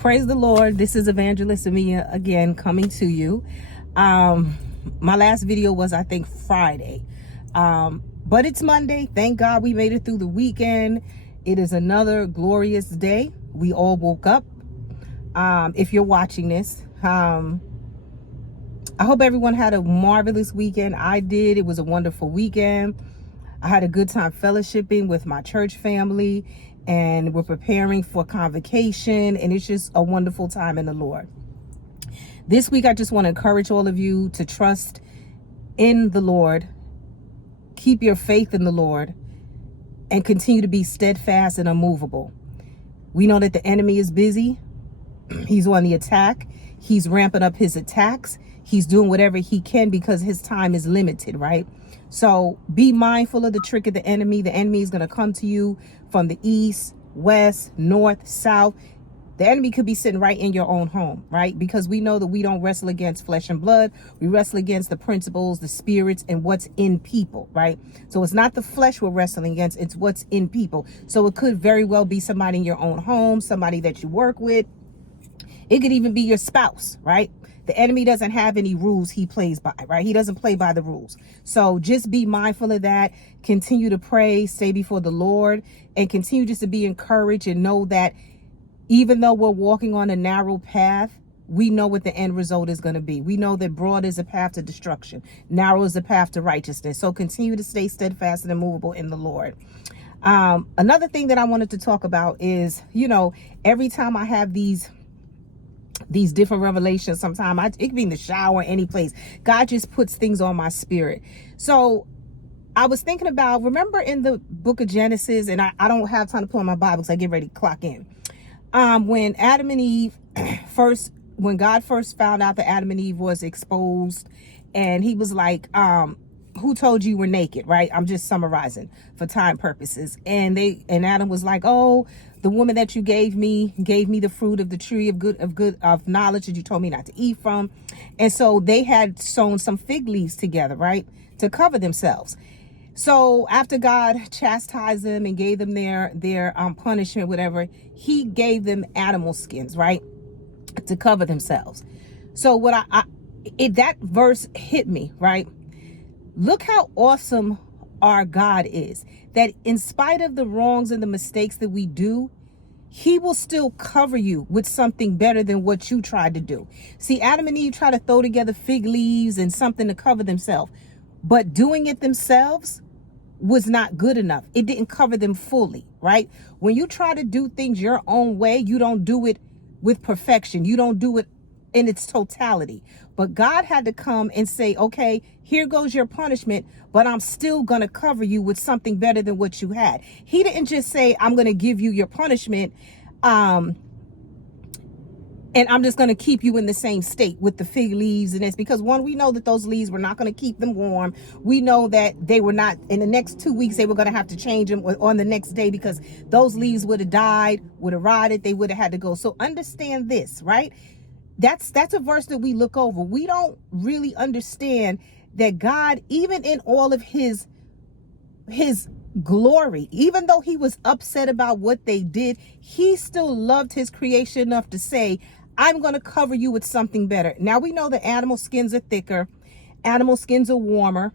Praise the Lord. This is Evangelist Mia again coming to you. My last video was, I think, Friday. But it's Monday. Thank God we made it through the weekend. It is another glorious day. We all woke up. If you're watching this, I hope everyone had a marvelous weekend. I did. It was a wonderful weekend. I had a good time fellowshipping with my church family, and we're preparing for convocation, and it's just a wonderful time in the Lord. This week, I just want to encourage all of you to trust in the Lord, keep your faith in the Lord, and continue to be steadfast and unmovable. We know that the enemy is busy. He's on the attack. He's ramping up his attacks. He's doing whatever he can because his time is limited, right? So be mindful of the trick of the enemy. The enemy is going to come to you from the east, west, north, south. The enemy could be sitting right in your own home, right? Because we know that we don't wrestle against flesh and blood. We wrestle against the principles, the spirits, and what's in people, right? So it's not the flesh we're wrestling against. It's what's in people. So it could very well be somebody in your own home, somebody that you work with. It could even be your spouse, right? The enemy doesn't have any rules he plays by, right? He doesn't play by the rules. So just be mindful of that. Continue to pray, stay before the Lord, and continue just to be encouraged and know that even though we're walking on a narrow path, we know what the end result is going to be. We know that broad is a path to destruction. Narrow is a path to righteousness. So continue to stay steadfast and immovable in the Lord. Another thing that I wanted to talk about is, every time I have these different revelations, sometimes it can be in the shower, any place, God just puts things on my spirit. So I was thinking about, remember in the book of Genesis, and I don't have time to pull on my Bible because I get ready to clock in. When Adam and Eve when God first found out that Adam and Eve was exposed, and he was like, who told you were naked, right? I'm just summarizing for time purposes. And Adam was like, oh, the woman that you gave me the fruit of the tree of knowledge that you told me not to eat from. And so they had sewn some fig leaves together, right, to cover themselves. So after God chastised them and gave them their punishment, whatever, he gave them animal skins, right, to cover themselves. So that verse hit me, right? Look how awesome our God is, that in spite of the wrongs and the mistakes that we do, he will still cover you with something better than what you tried to do. See, Adam and Eve tried to throw together fig leaves and something to cover themselves, but doing it themselves was not good enough. It didn't cover them fully, right? When you try to do things your own way, you don't do it with perfection. You don't do it in its totality. But God had to come and say, okay, here goes your punishment, but I'm still going to cover you with something better than what you had. He didn't just say, I'm going to give you your punishment, and I'm just going to keep you in the same state with the fig leaves. And it's because, one, we know that those leaves were not going to keep them warm. We know that they were not, in the next 2 weeks, they were going to have to change them on the next day, because those leaves would have died, would have rotted, they would have had to go. So understand this, right? That's a verse that we look over. We don't really understand that God, even in all of his glory, even though he was upset about what they did, he still loved his creation enough to say, I'm going to cover you with something better. Now we know that animal skins are thicker. Animal skins are warmer.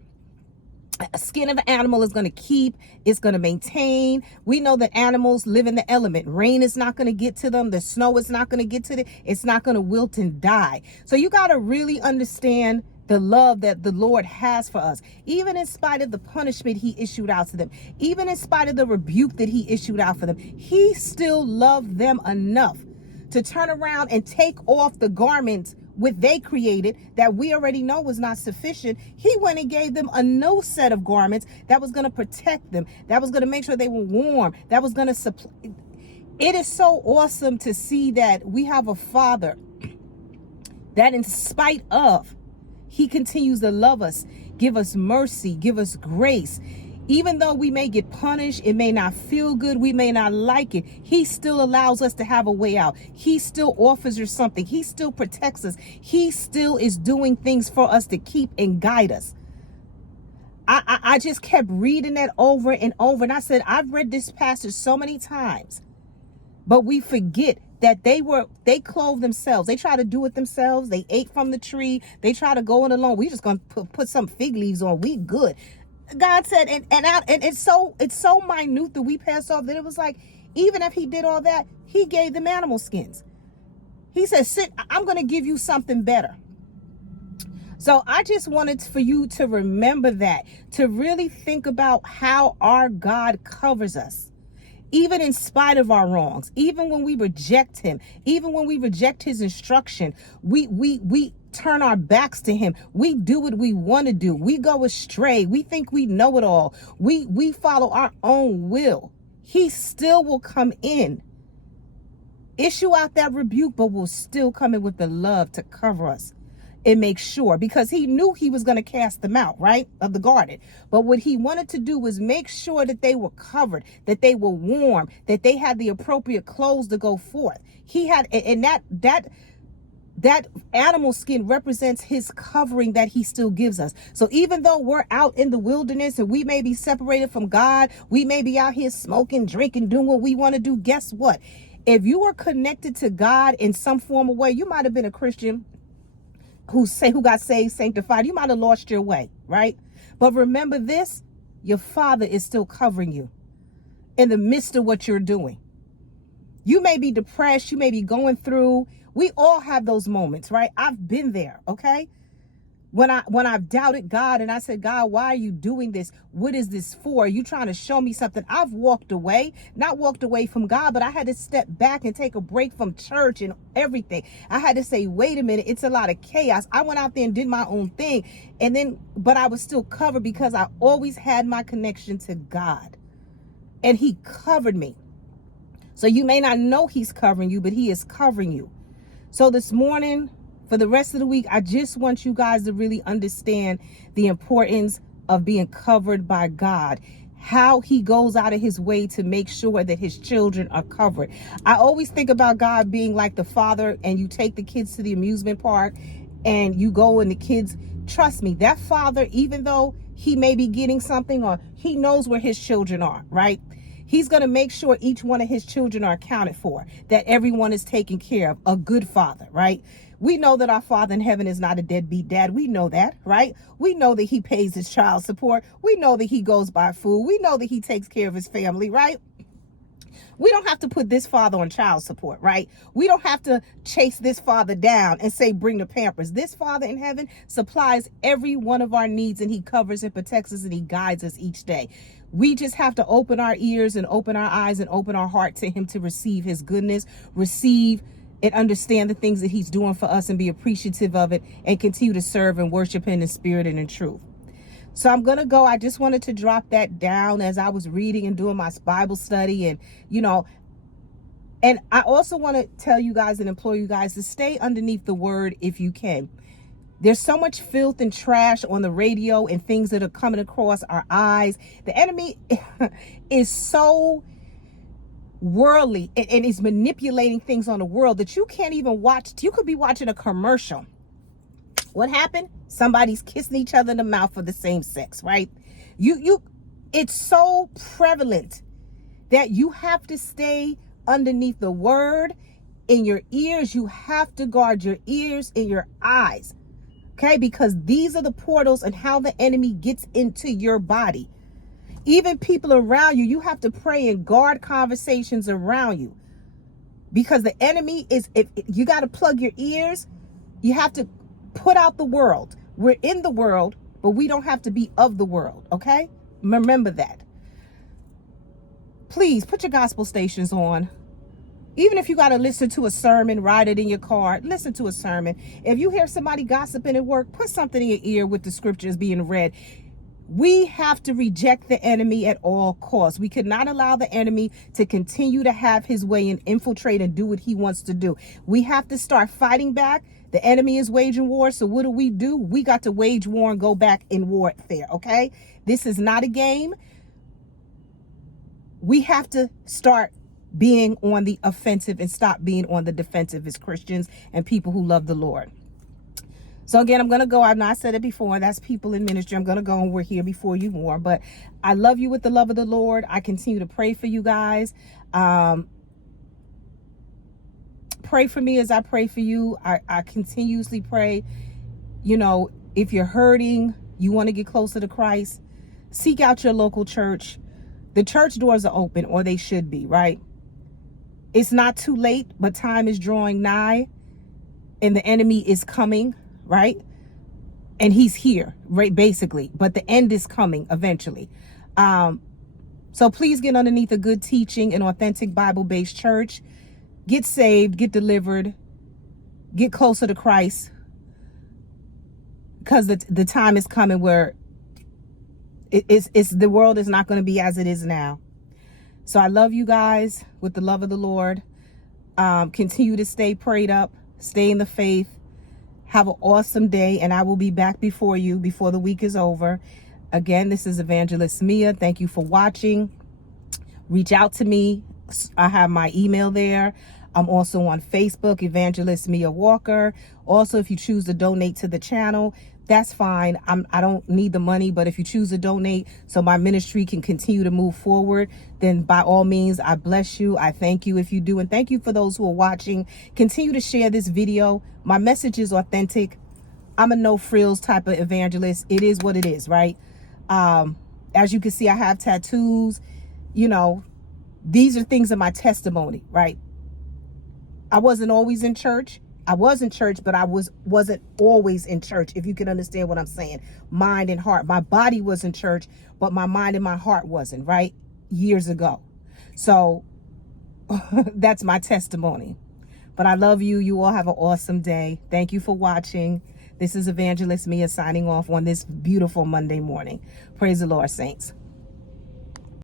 A skin of an animal is going to keep, it's going to maintain. We know that animals live in the element. Rain is not going to get to them. The snow is not going to get to them. It's not going to wilt and die. So you got to really understand the love that the Lord has for us. Even in spite of the punishment he issued out to them, even in spite of the rebuke that he issued out for them, he still loved them enough to turn around and take off the garments what they created that we already know was not sufficient. He went and gave them a new set of garments that was going to protect them, that was going to make sure they were warm, that was going to supply. It is so awesome to see that we have a Father that, in spite of, he continues to love us, give us mercy, give us grace. Even though we may get punished, it may not feel good, we may not like it, he still allows us to have a way out. He still offers us something. He still protects us. He still is doing things for us to keep and guide us. I just kept reading that over and over. And I said, I've read this passage so many times But we forget that they clothed themselves. They try to do it themselves. They ate from the tree. They try to go it alone. We just gonna put some fig leaves on. We good. God said, and it's so minute that we pass off that it was like, even if he did all that, he gave them animal skins. He said, sit, I'm going to give you something better. So I just wanted for you to remember that, to really think about how our God covers us. Even in spite of our wrongs, even when we reject him, even when we reject his instruction, we turn our backs to him. We do what we want to do. We go astray. We think we know it all. We follow our own will. He still will come in, issue out that rebuke, but will still come in with the love to cover us and make sure, because he knew he was going to cast them out, right, of the garden. But what he wanted to do was make sure that they were covered, that they were warm, that they had the appropriate clothes to go forth. He had, and that animal skin represents his covering that he still gives us. So even though we're out in the wilderness and we may be separated from God, we may be out here smoking, drinking, doing what we want to do, guess what? If you are connected to God in some form of way, you might have been a Christian who got saved, sanctified. You might have lost your way, right? But remember this, your Father is still covering you in the midst of what you're doing. You may be depressed. You may be going through. We all have those moments, right? I've been there, okay? When I've doubted God and I said, God, why are you doing this? What is this for? Are you trying to show me something? I've walked away, not walked away from God, but I had to step back and take a break from church and everything. I had to say, wait a minute, it's a lot of chaos. I went out there and did my own thing. But I was still covered because I always had my connection to God, and he covered me. So you may not know he's covering you, but he is covering you. So this morning, for the rest of the week, I just want you guys to really understand the importance of being covered by God, how he goes out of his way to make sure that his children are covered. I always think about God being like the father, and you take the kids to the amusement park and you go and the kids, trust me, that father, even though he may be getting something or he knows where his children are, right? He's going to make sure each one of his children are accounted for, that everyone is taken care of. A good father, right? We know that our Father in heaven is not a deadbeat dad. We know that, right? We know that he pays his child support. We know that he goes buy food. We know that he takes care of his family, right? We don't have to put this father on child support, right? We don't have to chase this father down and say, bring the Pampers. This Father in heaven supplies every one of our needs, and he covers and protects us, and he guides us each day. We just have to open our ears and open our eyes and open our heart to him to receive his goodness, receive and understand the things that he's doing for us, and be appreciative of it, and continue to serve and worship him in spirit and in truth. So I'm going to go. I just wanted to drop that down as I was reading and doing my Bible study. And, and I also want to tell you guys and implore you guys to stay underneath the word if you can. There's so much filth and trash on the radio and things that are coming across our eyes. The enemy is so worldly and is manipulating things on the world that you can't even watch. You could be watching a commercial. What happened? Somebody's kissing each other in the mouth for the same sex, right? It's so prevalent that you have to stay underneath the word. In your ears, you have to guard your ears and your eyes, okay? Because these are the portals and how the enemy gets into your body. Even people around you, you have to pray and guard conversations around you, because the enemy is, if you got to plug your ears, you have to put out the world. We're in the world, but we don't have to be of the world, okay? Remember that. Please put your gospel stations on. Even if you got to listen to a sermon, ride it in your car, listen to a sermon. If you hear somebody gossiping at work, put something in your ear with the scriptures being read. We have to reject the enemy at all costs. We cannot allow the enemy to continue to have his way and infiltrate and do what he wants to do. We have to start fighting back. The enemy is waging war. So what do? We got to wage war and go back in warfare, okay? This is not a game. We have to start being on the offensive and stop being on the defensive as Christians and people who love the Lord. So again, I'm going to go. I've not said it before. That's people in ministry. I'm going to go, and we're here before you more. But I love you with the love of the Lord. I continue to pray for you guys. Pray for me as I pray for you. I continuously pray. You know, if you're hurting, you want to get closer to Christ, seek out your local church. The church doors are open, or they should be, right? It's not too late, but time is drawing nigh and the enemy is coming, right? And he's here, right? Basically, but the end is coming eventually. So please get underneath a good teaching and authentic Bible-based church. Get saved, get delivered, get closer to Christ, because the time is coming where it's the world is not going to be as it is now. So I love you guys with the love of the Lord. Continue to stay prayed up, stay in the faith. Have an awesome day, and I will be back before you before the week is over. Again, this is Evangelist Mia. Thank you for watching. Reach out to me. I have my email there. I'm also on Facebook, Evangelist Mia Walker. Also, if you choose to donate to the channel, that's fine. I don't need the money, but if you choose to donate so my ministry can continue to move forward, then by all means, I bless you. I thank you if you do. And thank you for those who are watching. Continue to share this video. My message is authentic. I'm a no frills type of evangelist. It is what it is, right? As you can see, I have tattoos. You know, these are things in my testimony, right? I wasn't always in church. I was in church, but I wasn't always in church, if you can understand what I'm saying. Mind and heart. My body was in church, but my mind and my heart wasn't, right? Years ago. So that's my testimony. But I love you. You all have an awesome day. Thank you for watching. This is Evangelist Mia signing off on this beautiful Monday morning. Praise the Lord, saints.